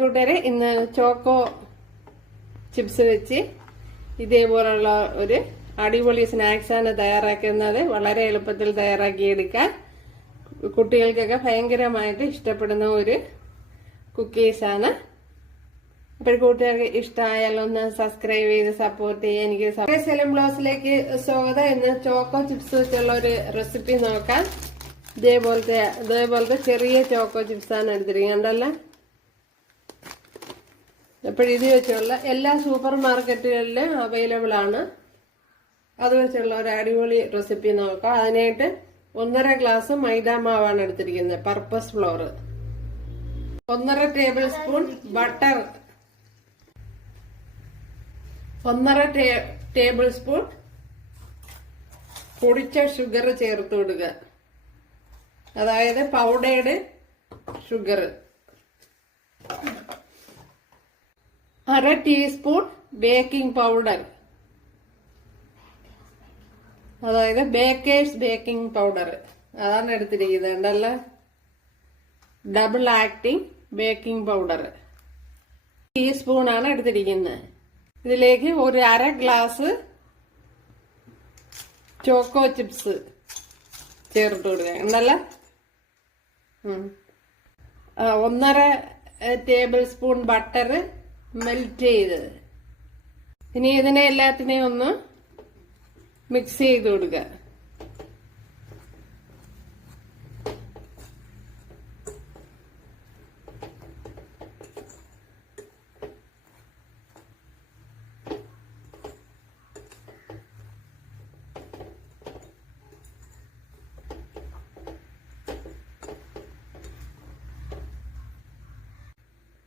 കൂട്ടുകാരെ, ഇന്ന് choco chips വെച്ച് ഇതേപോലുള്ള ഒരു അടിപൊളി സ്നാക്സാണ് തയ്യാറാക്കുന്നത്. വളരെ എളുപ്പത്തിൽ തയ്യാറാക്കിയെടുക്കാൻ കുട്ടികൾക്കൊക്കെ ഭയങ്കരമായിട്ട് ഇഷ്ടപ്പെടുന്ന ഒരു കുക്കീസാണ്. അപ്പോൾ കൂട്ടുകാർക്ക് ഇഷ്ടമായാൽ ഒന്ന് സബ്സ്ക്രൈബ് ചെയ്ത് സപ്പോർട്ട് ചെയ്യാൻ. എനിക്ക് സെലം ബ്ലോസിലേക്ക് സ്വാഗതം. ഇന്ന് ചോക്കോ ചിപ്സ് വെച്ചുള്ള ഒരു റെസിപ്പി നോക്കാം. ഇതേപോലത്തെ ചെറിയ ചോക്കോ ചിപ്സാണ് എടുത്തിരിക്കണ്ടല്ലോ. അപ്പോൾ ഇത് വെച്ചുള്ള എല്ലാ സൂപ്പർ മാർക്കറ്റുകളിലും അവൈലബിൾ ആണ്. അത് വെച്ചുള്ള ഒരു അടിപൊളി റെസിപ്പി നോക്കാം. അതിനായിട്ട് 1.5 ഗ്ലാസ് മൈദ മാവാണ് എടുത്തിരിക്കുന്നത്, purpose floor. 1.5 table spoon butter, 1.5 table spoon പൊടിച്ച ഷുഗർ ചേർത്ത് കൊടുക്കുക. അതായത് powdered sugar. 1/2 teaspoon baking powder, അതായത് ബേക്കേഴ്സ് ബേക്കിംഗ് പൗഡർ, അതാണ് എടുത്തിരിക്കുന്നത്. ഉണ്ടല്ലോ, ഡബിൾ ആക്ടിംഗ് ബേക്കിംഗ് പൗഡർ ടീസ്പൂണാണ് എടുത്തിരിക്കുന്നത്. ഇതിലേക്ക് ഒരു 1/2 ഗ്ലാസ് ചോക്കോ ചിപ്സ് ചേർത്ത് കൊടുക്കുക. ഉണ്ടല്ലോ, 1.5 ടേബിൾ സ്പൂൺ ബട്ടർ മെൽറ്റ് ചെയ്തത്. ഇനി ഇതിനെ എല്ലാത്തിനെയും ഒന്ന് മിക്സ് ചെയ്ത് കൊടുക്കുക.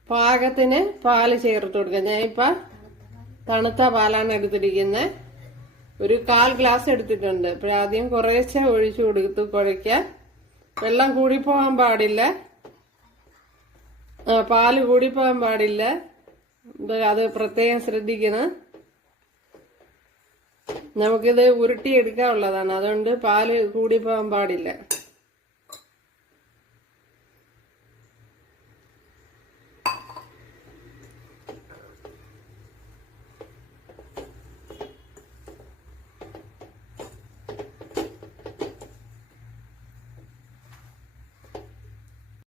പാകത്തിന് പാല് ചേർത്ത് കൊടുക്കുക. ഞാനിപ്പോ തണുത്ത പാലാണ് എടുത്തിരിക്കുന്നത്. ഒരു 1/4 ഗ്ലാസ് എടുത്തിട്ടുണ്ട്. അപ്പോൾ ആദ്യം കുറേശ്ശെ ഒഴിച്ചു കൊടുത്ത് കുഴയ്ക്കുക. വെള്ളം കൂടിപ്പോകാൻ പാടില്ല, പാല് കൂടിപ്പോകാൻ പാടില്ല. അത് പ്രത്യേകം ശ്രദ്ധിക്കണം. നമുക്കിത് ഉരുട്ടിയെടുക്കാനുള്ളതാണ്, അതുകൊണ്ട് പാല് കൂടിപ്പോകാൻ പാടില്ല.